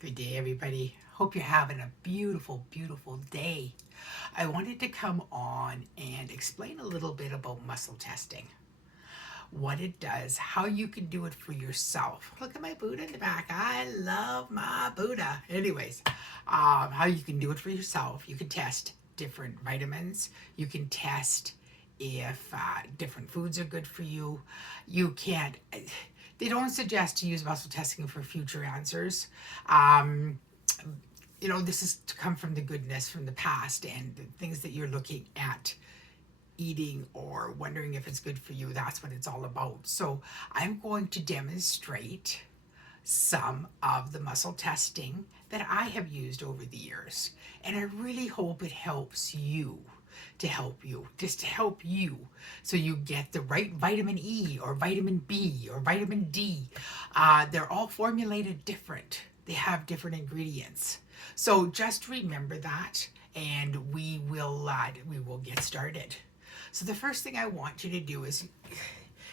Good day, everybody. Hope you're having a beautiful, beautiful day. I wanted to come on and explain a little bit about muscle testing, what it does, how you can do it for yourself. Look at my Buddha in the back. I love my Buddha. Anyways, how you can do it for yourself. You can test different vitamins. You can test if different foods are good for you. You can't. They don't suggest to use muscle testing for future answers. Um, this is to come from the goodness from the past and the things that you're looking at eating or wondering if it's good for you. That's what it's all about. So I'm going to demonstrate some of the muscle testing that I have used over the years. And I really hope it helps you, just to help you, so you get the right vitamin E or vitamin B or vitamin D. They're all formulated different. They have different ingredients. So just remember that, and we will get started. So the first thing I want you to do is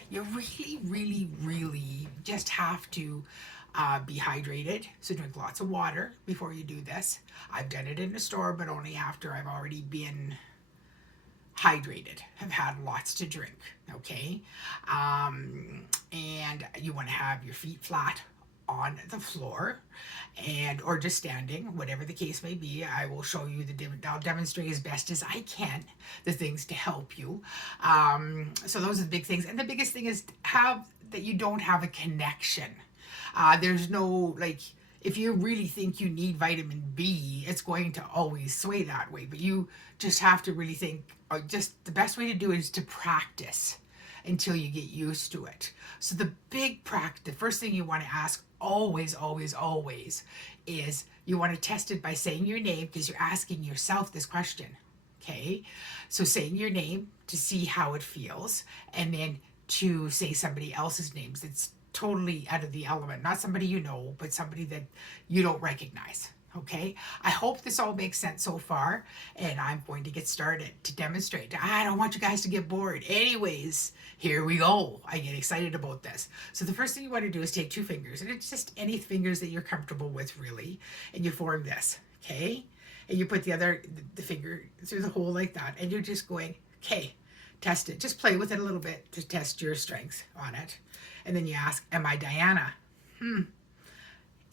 you really, really, really just have to be hydrated. So drink lots of water before you do this. I've done it in the store, but only after I've already been hydrated, have had lots to drink, okay? And you want to have your feet flat on the floor, and or just standing, whatever the case may be. I will show you I'll demonstrate as best as I can the things to help you. So those are the big things, and the biggest thing is that you don't have a connection. There's no, like, if you really think you need vitamin B, it's going to always sway that way. But you just have to really think, just the best way to do it is to practice until you get used to it. So the first thing you want to ask always, always, always is you want to test it by saying your name, because you're asking yourself this question, okay? So saying your name to see how it feels, and then to say somebody else's names. It's totally out of the element, not somebody you know, but somebody that you don't recognize. Okay, I hope this all makes sense so far, and I'm going to get started to demonstrate. I don't want you guys to get bored. Anyways, here we go. I get excited about this. So the first thing you want to do is take two fingers, and it's just any fingers that you're comfortable with, really, and you form this, okay? And you put the finger through the hole like that, and you're just going, okay, test it. Just play with it a little bit to test your strength on it. And then you ask, am I Diana?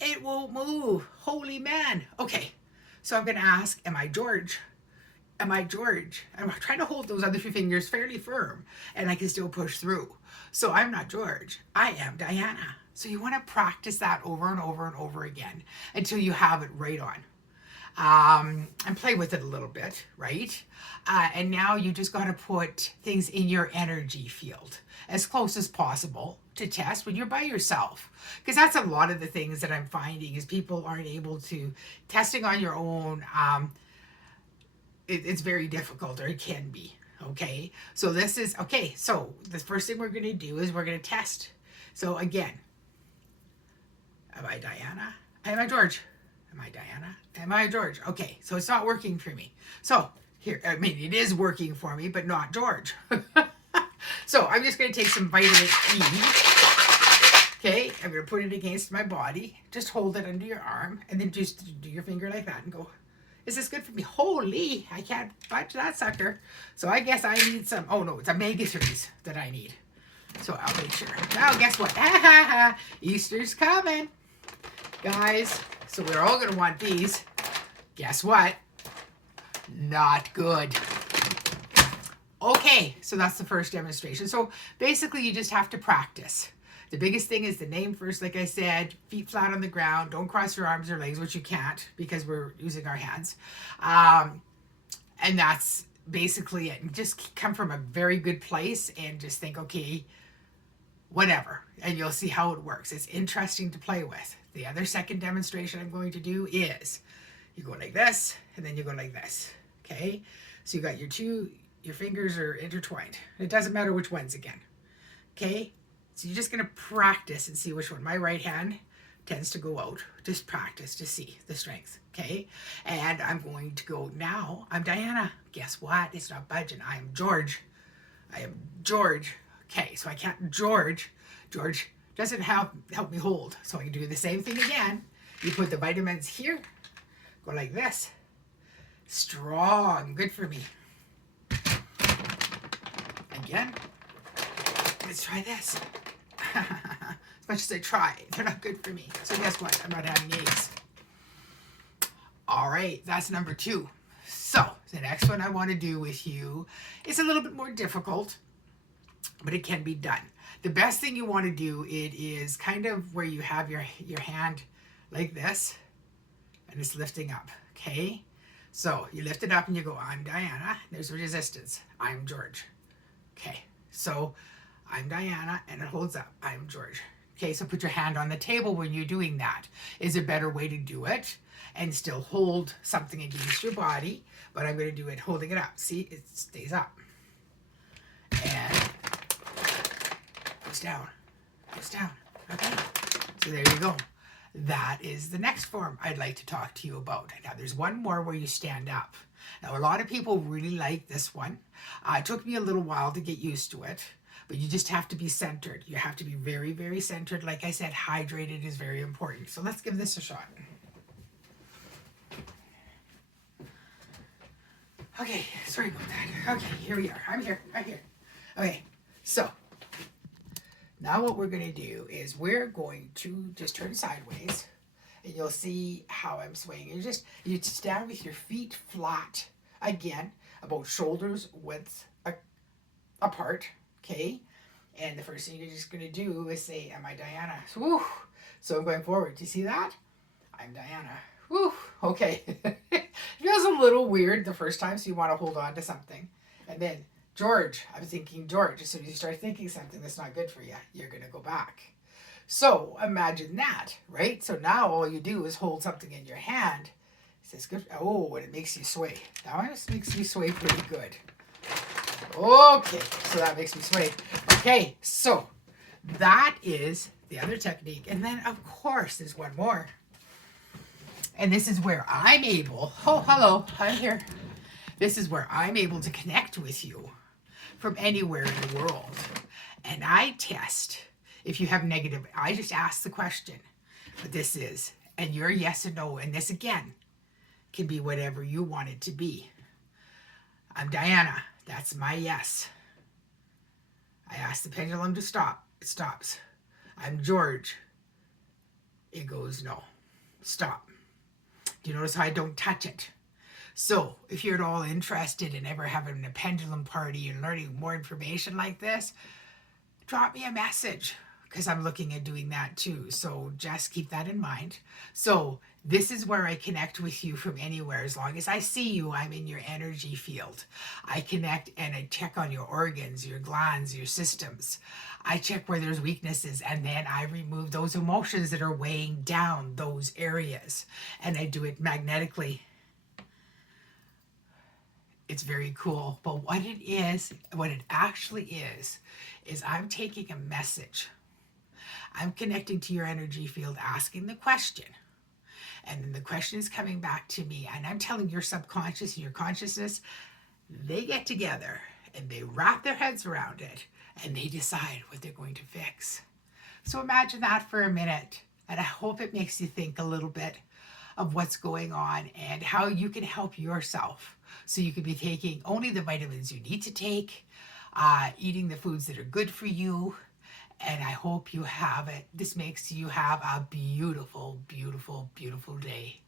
It won't move. Holy man. Okay, so I'm going to ask, am I George? Am I George? I'm trying to hold those other two fingers fairly firm, and I can still push through. So I'm not George. I am Diana. So you want to practice that over and over and over again until you have it right on. And play with it a little bit, right? And now you just got to put things in your energy field as close as possible to test when you're by yourself, because that's a lot of the things that I'm finding is people aren't able to testing on your own. It's very difficult, or it can be. Okay, so this is okay. So the first thing we're going to do is we're going to test. So again, am I Diana? Am I George? Am I Diana? Am I George? Okay, so it's not working for me. So here, I mean, it is working for me, but not George. So I'm just going to take some vitamin E. Okay, I'm going to put it against my body. Just hold it under your arm, and then just do your finger like that and go, is this good for me? Holy, I can't budge that sucker. So I guess I need some, oh no, it's omega-3s that I need. So I'll make sure. Now guess what? Easter's coming, guys. So we're all going to want these. Guess what? Not good. Okay, so that's the first demonstration. So basically you just have to practice. The biggest thing is the name first, like I said, feet flat on the ground. Don't cross your arms or legs, which you can't because we're using our hands. And that's basically it. And just come from a very good place and just think, okay, whatever. And you'll see how it works. It's interesting to play with. The other second demonstration I'm going to do is you go like this, and then you go like this, okay? So you got your fingers are intertwined. It doesn't matter which ones again, okay? So you're just gonna practice and see which one. My right hand tends to go out. Just practice to see the strength, okay? And I'm going to go now. I'm Diana. Guess what? It's not budging. I am George. I am George. Okay, so I can't George. George doesn't help me hold. So I can do the same thing again. You put the vitamins here, go like this. Strong, good for me. Again, let's try this. As much as I try, they're not good for me. So guess what? I'm not having eggs. All right, that's number 2. So the next one I want to do with you is a little bit more difficult, but it can be done. The best thing you want to do, it is kind of where you have your hand like this, and it's lifting up, okay? So you lift it up and you go, I'm Diana. There's resistance. I'm George. Okay, so I'm Diana, and it holds up. I'm George. Okay, so put your hand on the table when you're doing that. Is a better way to do it and still hold something against your body, but I'm going to do it holding it up. See, it stays up. And goes down. Goes down. Okay, so there you go. That is the next form I'd like to talk to you about. Now, there's one more where you stand up. Now, a lot of people really like this one. It took me a little while to get used to it, but you just have to be centered. You have to be very, very centered. Like I said, hydrated is very important. So let's give this a shot. Okay, sorry about that. Okay, here we are. I'm here. Okay, so now what we're going to do is we're going to just turn sideways, and you'll see how I'm swaying. You stand with your feet flat, again, about shoulders width apart, okay? And the first thing you're just going to do is say, am I Diana? Woo! So I'm going forward. Do you see that? I'm Diana. Woo! Okay. It feels a little weird the first time, so you want to hold on to something. And then George, I'm thinking George. As soon as you start thinking something that's not good for you, you're going to go back. So imagine that, right? So now all you do is hold something in your hand. It says good. Oh, and it makes you sway. That one makes me sway pretty good. Okay, so that makes me sway. Okay, so that is the other technique. And then, of course, there's one more. And this is where I'm able, oh, hello, I'm here. This is where I'm able to connect with you from anywhere in the world. And I test if you have negative. I just ask the question, but this is, and your yes and no, and this again can be whatever you want it to be. I'm Diana. That's my yes. I ask the pendulum to stop. It stops. I'm George. It goes no. Stop. Do you notice how I don't touch it? So if you're at all interested in ever having a pendulum party and learning more information like this, drop me a message, because I'm looking at doing that too. So just keep that in mind. So this is where I connect with you from anywhere. As long as I see you, I'm in your energy field. I connect and I check on your organs, your glands, your systems. I check where there's weaknesses, and then I remove those emotions that are weighing down those areas. And I do it magnetically. It's very cool. But what it actually is I'm taking a message. I'm connecting to your energy field, asking the question. And then the question is coming back to me, and I'm telling your subconscious and your consciousness, they get together and they wrap their heads around it and they decide what they're going to fix. So imagine that for a minute, and I hope it makes you think a little bit of what's going on and how you can help yourself. So you can be taking only the vitamins you need to take, eating the foods that are good for you, and I hope you have it. This makes you have a beautiful, beautiful, beautiful day.